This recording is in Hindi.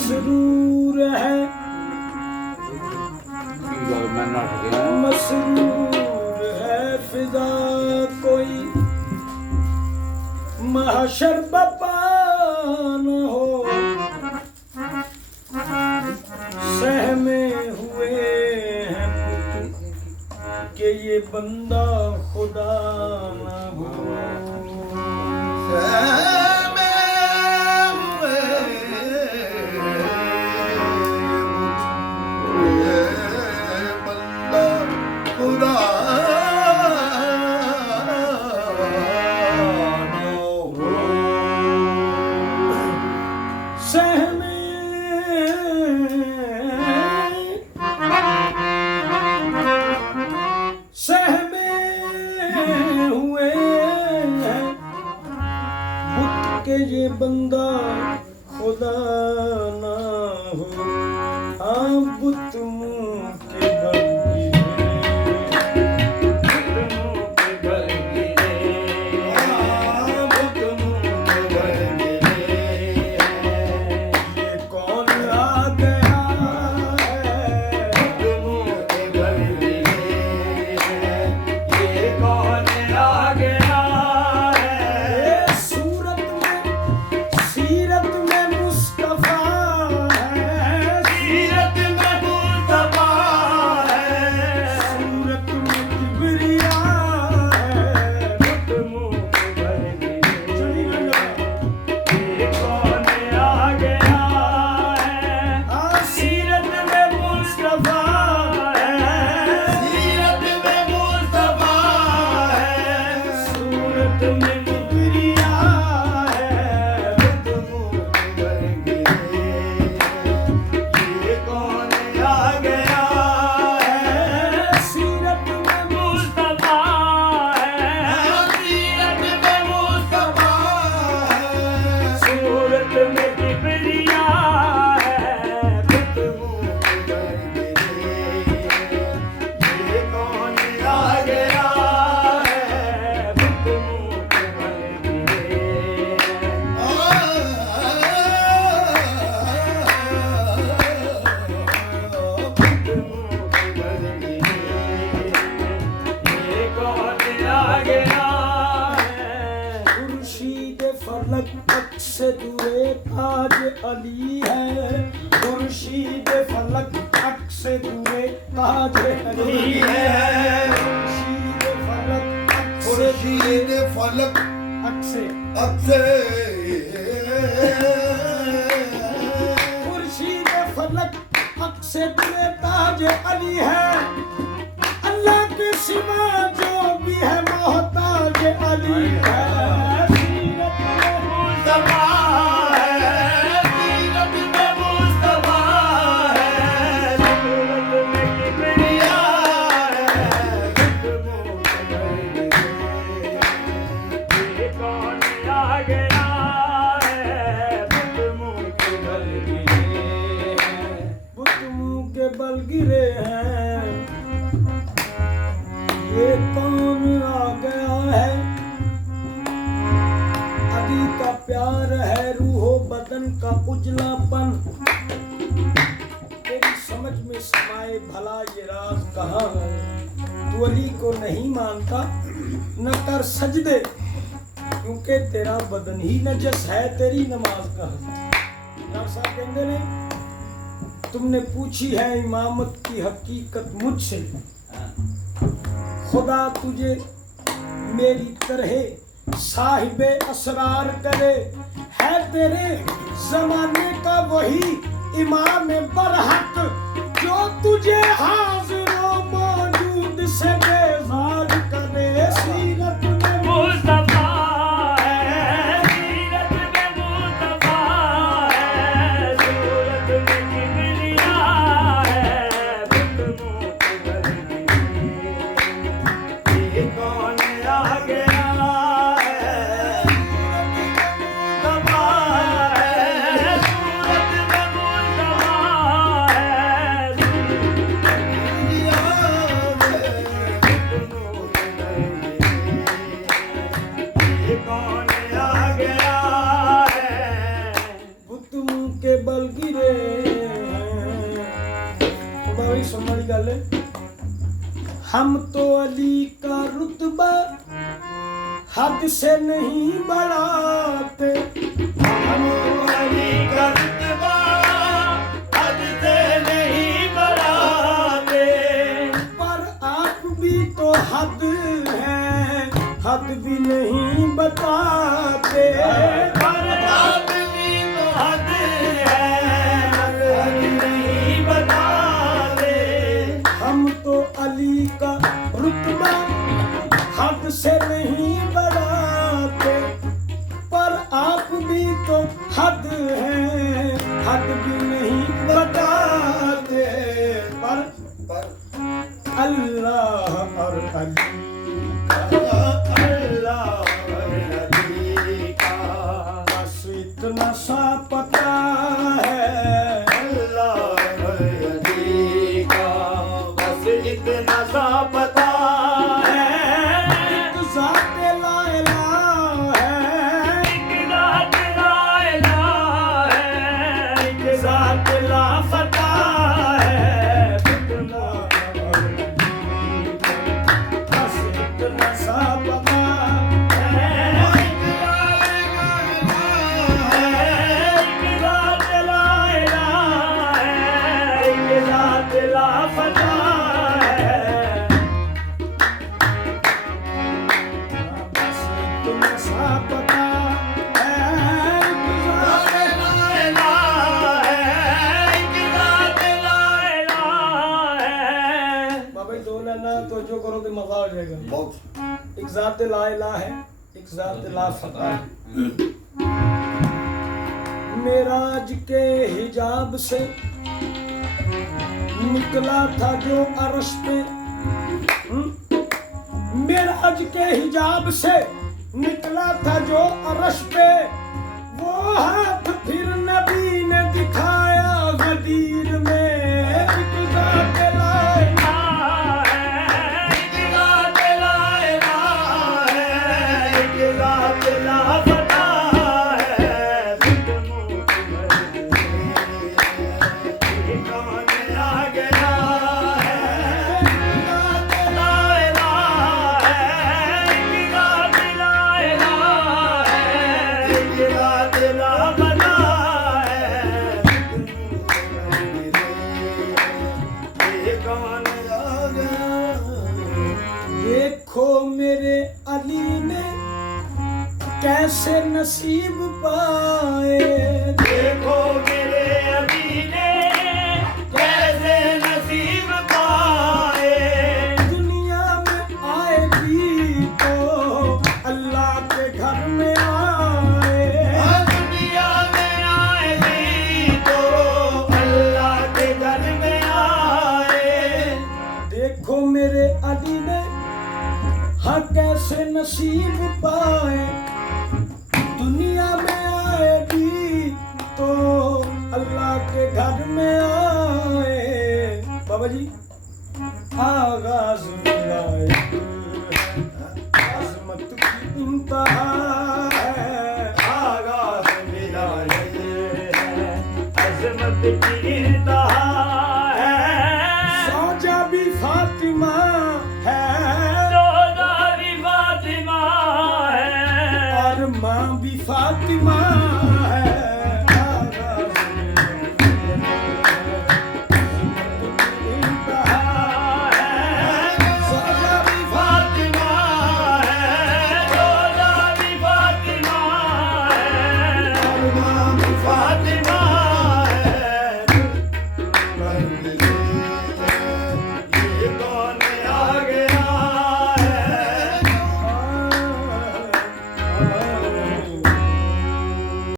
मसरूर है, मसरूर है फिजा कोई महशर बपा न हो, सहमे हुए हैं पुत के ये बंदा खुदा न हो। ये बंदा खुदा ना हो, हाँ बुत मुँह के बल से दूरे ताज अली है, खुर्शीद फलक अक से दूरे ताज अली है, खुर्शीद फलक अक से खुर्शीद फलक अक से दूरे ताज अली है, अल्लाह के सिवा जो भी है मोहताज अली है। बल गिरे हैं, ये कौन आ गया है, अभी का प्यार है रूहो बदन का उजलापन, तेरी समझ में समाए भला ये राज कहाँ है, तू अली को नहीं मानता न कर सजदे, क्योंकि तेरा बदन ही नजस है, तेरी नमाज का साहब कहते ने तुमने पूछी है इमामत की हकीकत मुझसे, खुदा तुझे मेरी तरह साहिबे असरार करे, है तेरे जमाने का वही इमाम बरहक जो तुझे हाज़िर मौजूद से बेज़ार करे। सीरत में मुस्तफा है, सीरत में मुस्तफा है, सूरत में किबरिया है, बुत मुक़द्दर ये कौन आ गया है, मुस्तफा है, सूरत में मुस्तफा है। हम तो अली का रुतबा हद से नहीं बढ़ाते, हम तो अली का रुतबा हद से नहीं बढ़ाते, पर आप भी तो हद है, हद भी नहीं बताते। पर आप भी तो हद है, हद नहीं बताते। हम तो अली का रुतबा हद से नहीं बढ़ाते, पर आप भी तो हद है, हद भी नहीं बताते। पर अल्लाह और अली अल्लाह और अली का बस इतना सा पता है, अल्लाह और अली का बस इतना सा पता है। एक ज़ात ला इलाहा है, एक ज़ात ला इलाहा है, एक ज़ात ला फता है। इतना और अली बस इतना सा पता बस इतना सा पता है। बाबा जी दो ना तो जो करो तो मजा आ जाएगा। एक ज़ात ला इलाहा है, एक ज़ात ला फता है। मेराज के हिजाब से निकला था जो अरश पे, मेराज के हिजाब से निकला था जो अरश पे, वो हाथ फिर नबी ने दिखाया गदीर में। एक ज़ात ला इलाहा देखो मेरे अली ने कैसे नसीब पाए, देखो मेरे अली ने कैसे नसीब पाए। दुनिया में आए भी तो अल्लाह के घर में आए। दुनिया में आए भी तो अल्लाह के घर में आए। देखो मेरे अली ने हाँ कैसे नसीब पाए, दुनिया में आए भी तो अल्लाह के घर में आए। बाबा जी आगाज मेरा अजमत की इंतहा है, आगाज़ मेरा ये है, अज़मत की इंतहा है। सौजा भी फातिमा है, चौदह भी फातिमा है, और माँ भी फातिमा